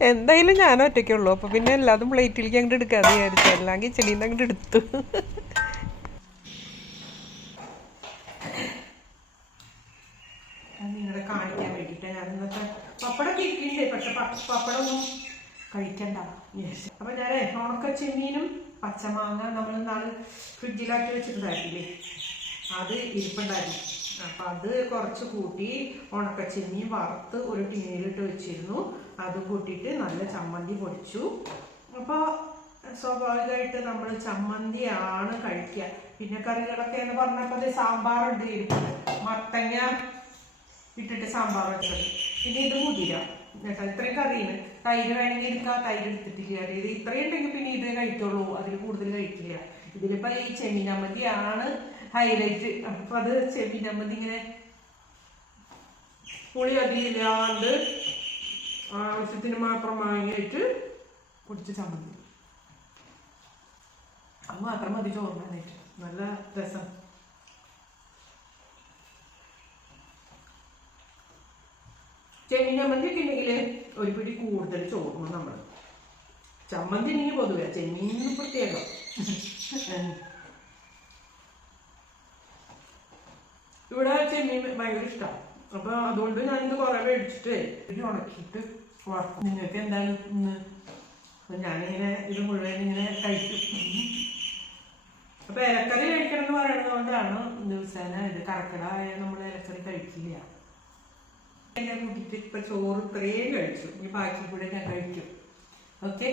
എന്തായാലും ഞാൻ ഒറ്റയ്ക്കുള്ളൂ അപ്പോൾ പിന്നെ എല്ലാതും പ്ലേറ്റിലേക്ക് അങ്ങോട്ട് എടുക്കാതെ വിചാരിച്ചു. എല്ലാം കിച്ചണിയിൽ നിന്ന് അങ്ങോട്ട് എടുത്തു നിങ്ങളെ കാണിക്കാൻ വേണ്ടിയിട്ടാണ് ഞാൻ ഇന്നത്തെ പപ്പടം കിട്ടിയിട്ടുണ്ട് പക്ഷെ പ- പപ്പടം ഒന്നും കഴിക്കണ്ട അപ്പൊ ഞാൻ ഉണക്ക ചെമ്മീനും പച്ചമാങ്ങ നമ്മൾ നാളെ ഫ്രിഡ്ജിലാക്കി വെച്ചിട്ടുണ്ടായിരുന്നില്ലേ അത് ഇരിപ്പുണ്ടായിരുന്നു. അപ്പൊ അത് കുറച്ച് കൂട്ടി ഉണക്ക വറുത്ത് ഒരു ടീനിലിട്ട് വെച്ചിരുന്നു. അത് കൂട്ടിയിട്ട് നല്ല ചമ്മന്തി പൊടിച്ചു. അപ്പോൾ സ്വാഭാവികമായിട്ട് നമ്മൾ ചമ്മന്തിയാണ് കഴിക്കുക. പിന്നെ കറികളൊക്കെ എന്ന് പറഞ്ഞപ്പോൾ അത് സാമ്പാറുണ്ട് ഇരിപ്പുണ്ട്. മത്തങ്ങ ഇട്ടിട്ട് സാമ്പാർ വെച്ചത്. പിന്നെ ഇത് മുതിര. കേട്ടോ ഇത്രയും കറിയാണ്. തൈര് വേണമെങ്കിൽ എടുക്കാം തൈര് എടുത്തിട്ടില്ല. ഇത് ഇത്രയും ഉണ്ടെങ്കിൽ പിന്നെ ഇത് കഴിക്കുള്ളൂ. അതിൽ കൂടുതൽ കഴിക്കില്ല. ഇതിലിപ്പോ ഈ ചെമ്മീനമ്മതിയാണ് ഹൈലൈറ്റ് അപ്പൊ അത് ചെമ്മീനമ്മതി ഇങ്ങനെ പുളി അധികമില്ലാണ്ട് ആവശ്യത്തിന് മാത്രം വാങ്ങിയിട്ട് പൊടിച്ച് ചമ്മന്തി. അത് മാത്രം മതി ചോറിനായിട്ട് നല്ല രസം. ചെമ്മീൻ ചമ്മന്തി ഒക്കെ ഉണ്ടെങ്കിൽ ഒരു പിടി കൂടുതൽ ചോറും നമ്മൾ ചമ്മന്തി ഉണ്ടെങ്കിൽ പൊതുവെ ചെമ്മീൻ പ്രത്യേകം. ഇവിടെ ചെമ്മീൻ ഭയങ്കര ഇഷ്ടമാണ് അപ്പൊ അതുകൊണ്ട് ഞാനിത് കുറെ മേടിച്ചിട്ട്. ഇത് ഉണക്കിയിട്ട് വറക്കും നിങ്ങൾക്ക് എന്തായാലും ഇന്ന് ഞാനിങ്ങനെ ഇത് മുഴുവൻ ഇങ്ങനെ കഴിക്കും. അപ്പൊ ഇലക്കറി കഴിക്കണം എന്ന് പറയുന്നത് കൊണ്ടാണ് ദിവസേന ഇത് കറക്കടായ നമ്മൾ ഇലക്കറി കഴിക്കില്ല. എന്നെ കൂട്ടിട്ട് ഇപ്പൊ ചോറ് ഇത്രയും കഴിച്ചു. ഈ ബാക്കി കൂടെ ഞാൻ കഴിക്കും. ഓക്കെ?